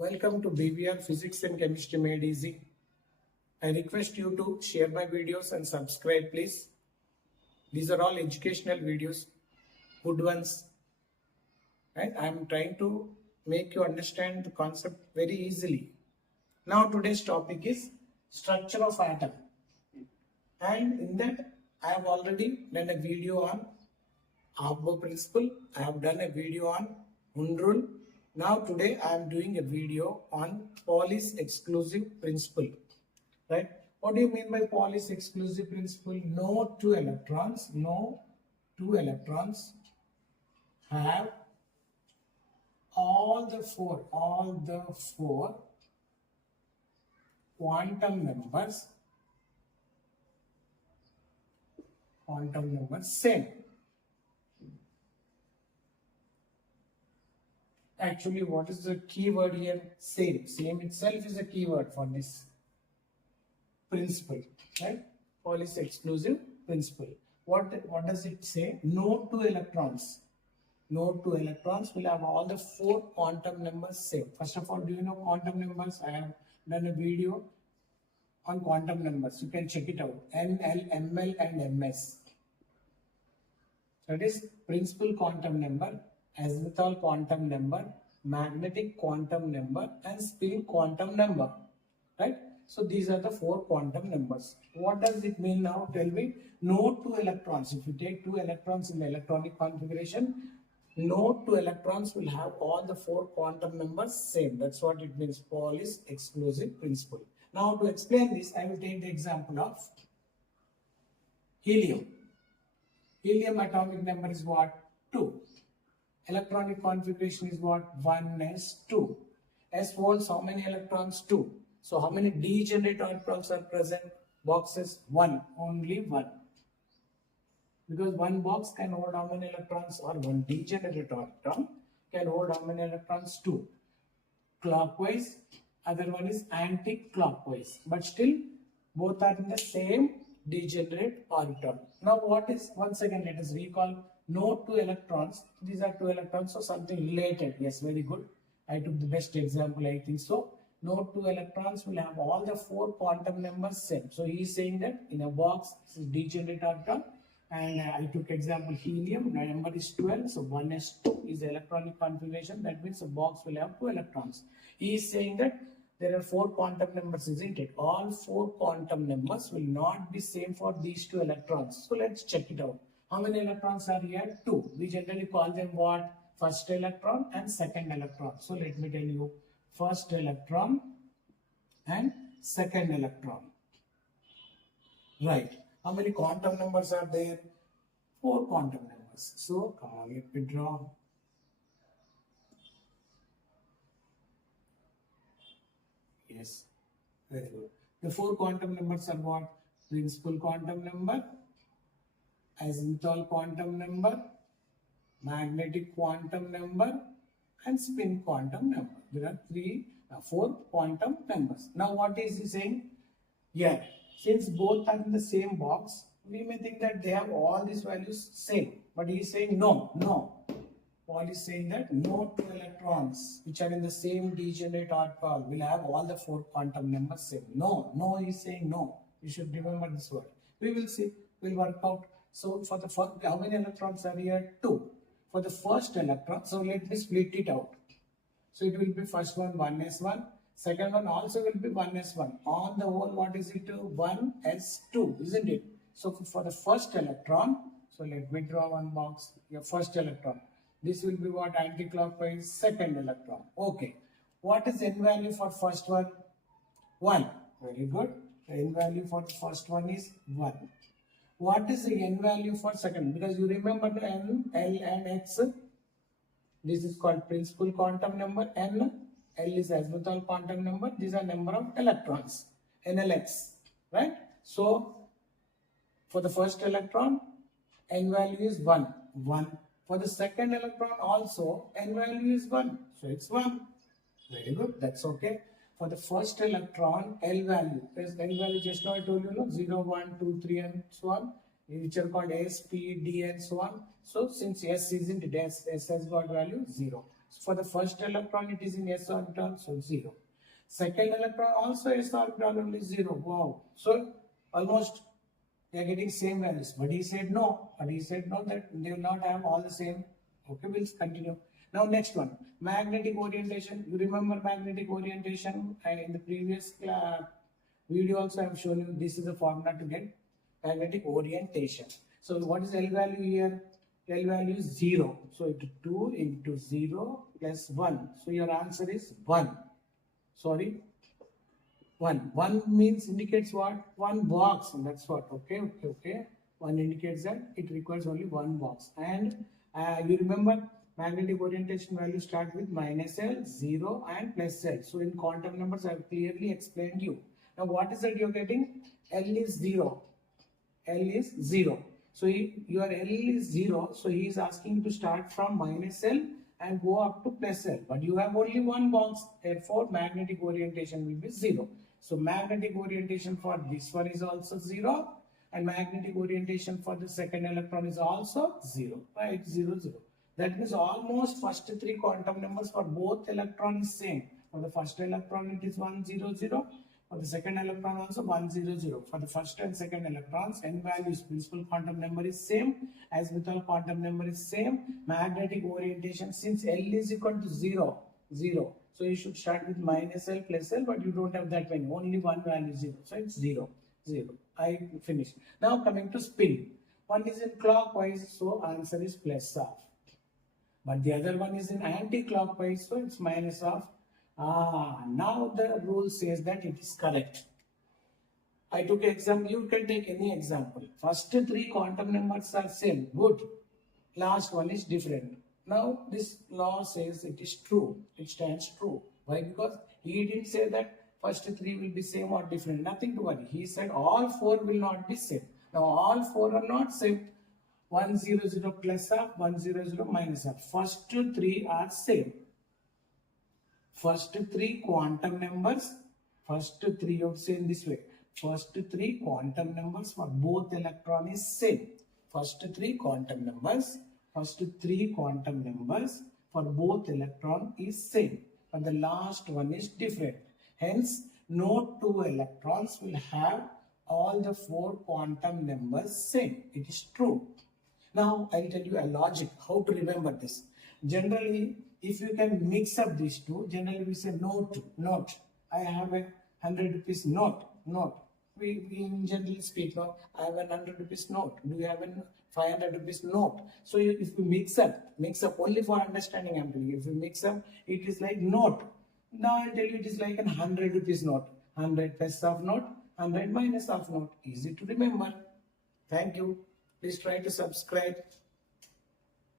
Welcome to BVR Physics and Chemistry Made Easy. I request you to share my videos and subscribe, please. These are all educational videos, good ones. Right? I am trying to make you understand the concept very easily. Now today's topic is structure of atom. And in that I have already done a video on Abbo principle. I have done a video on Hund rule. Now today I am doing a video on Pauli's exclusive principle. Right? What do you mean by Pauli's exclusive principle? No two electrons have all the four quantum numbers same. Actually, what is the keyword here? Same. Same itself is a keyword for this principle, right? Pauli's exclusive principle. What does it say? No two electrons will have all the four quantum numbers same. First of all, do you know quantum numbers? I have done a video on quantum numbers. You can check it out. N, L, M, L and MS. That is principal quantum number, azimuthal quantum number, magnetic quantum number and spin quantum number. Right? So these are the four quantum numbers. What does it mean now? Tell me. No two electrons. If you take two electrons in the electronic configuration, no two electrons will have all the four quantum numbers same. That's what it means. Pauli's exclusive principle. Now to explain this, I will take the example of helium. Helium atomic number is what? 2. Electronic configuration is what? 1s2. S holds how many electrons? 2. So how many degenerate orbitals are present? Boxes 1. Only 1. Because one box can hold how many electrons, or one degenerate orbital can hold how many electrons? 2. Clockwise, other one is anti-clockwise. But still both are in the same degenerate orbital. Now what is, once again let us recall, no two electrons. These are two electrons, so something related. Yes, very good. I took the best example, I think so. No two electrons will have all the four quantum numbers same. So he is saying that in a box, this is degenerate orbital. And I took example helium, number is 12, so 1s2 is the electronic configuration. That means the box will have 2 electrons. He is saying that there are 4 quantum numbers, isn't it? All 4 quantum numbers will not be same for these 2 electrons. So let's check it out. How many electrons are here? 2. We generally call them what? First electron and second electron. So let me tell you, first electron and second electron. Right. How many quantum numbers are there? 4 quantum numbers. So, come on, let me draw. Yes, very good. The 4 quantum numbers are what? Principal quantum number, azimuthal quantum number, magnetic quantum number, and spin quantum number. There are 4 quantum numbers. Now, what is he saying? Yeah. Since both are in the same box, we may think that they have all these values same. But he is saying no. Paul is saying that no two electrons which are in the same degenerate orbital will have all the 4 quantum numbers same. No, he is saying no. You should remember this word. We will see. We'll work out. So for the first, how many electrons are here? 2. For the first electron, so let me split it out. So it will be first one 1s1. Second one also will be 1s1. On the whole, what is it? 1s2, isn't it? So for the first electron, so let me draw one box. Your first electron. This will be what? Anti-clockwise. Second electron. Okay. What is n value for first one? 1. Very good. The n value for the first one is 1. What is the n value for second? Because you remember the n, l and x. This is called principal quantum number. N. L is azimuthal quantum number. These are number of electrons. NLX. Right? So, for the first electron, n value is 1. 1. For the second electron also, n value is 1. So, it's 1. Very good. That's okay. For the first electron, L value. L value just now I told you, 0, 1, 2, 3 and so on. Which are called S, P, D and so on. So, since S isn't it, S has got value 0. For the first electron, it is in s orbital, so 0. Second electron also s orbital, only 0. Wow. So almost they are getting same values. But he said no. But he said no, that they will not have all the same. Okay, we'll continue. Now next one, magnetic orientation. You remember magnetic orientation? In the previous video also I have shown you this is the formula to get magnetic orientation. So what is L value here? L value is 0. So it 2 into 0 plus 1. So your answer is 1. Sorry. 1. 1 means indicates what? 1 box. And that's what. Okay. 1 indicates that it requires only 1 box. And you remember magnetic orientation value start with minus L, 0 and plus L. So in quantum numbers I have clearly explained you. Now what is that you are getting? L is 0. L is 0. So your L is 0. So he is asking you to start from minus L and go up to plus L. But you have only 1 box. Therefore magnetic orientation will be 0. So magnetic orientation for this one is also 0. And magnetic orientation for the second electron is also 0. Right? 0, 0. That means almost first 3 quantum numbers for both electrons is same. For the first electron it is 1, 0, 0. For the second electron also 1, 0, 0. For the first and second electrons, n values, principal quantum number is same. Azimuthal quantum number is same. Magnetic orientation, since L is equal to 0, 0. So you should start with minus L plus L, but you don't have that many. Only one value 0. So it's 0, 0. I finished. Now coming to spin. One is in clockwise, so answer is plus of. But the other one is in anti-clockwise, so it's minus of. Now the rule says that it is correct. I took an example. You can take any example. First 3 quantum numbers are same. Good. Last one is different. Now this law says it is true. It stands true. Why? Because he didn't say that first 3 will be same or different. Nothing to worry. He said all 4 will not be same. Now all 4 are not same. 1, 0, 0 plus of, 1, 0, 0 minus of. First 3 are same. First 3 quantum numbers, first 3, you have to say in this way. First 3 quantum numbers for both electron is same. First 3 quantum numbers, first 3 quantum numbers for both electron is same. But the last one is different. Hence, no 2 electrons will have all the 4 quantum numbers same. It is true. Now, I will tell you a logic, how to remember this. Generally, if you can mix up these two, generally we say note. I have a 100 rupees note. We in general speak, no, I have a 100 rupees note. Do you have a 500 rupees note? So if you mix up only for understanding, I'm telling you, if you mix up, it is like note. Now I'll tell you it is like a 100 rupees note. 100 plus of note, 100 minus of note. Easy to remember. Thank you. Please try to subscribe.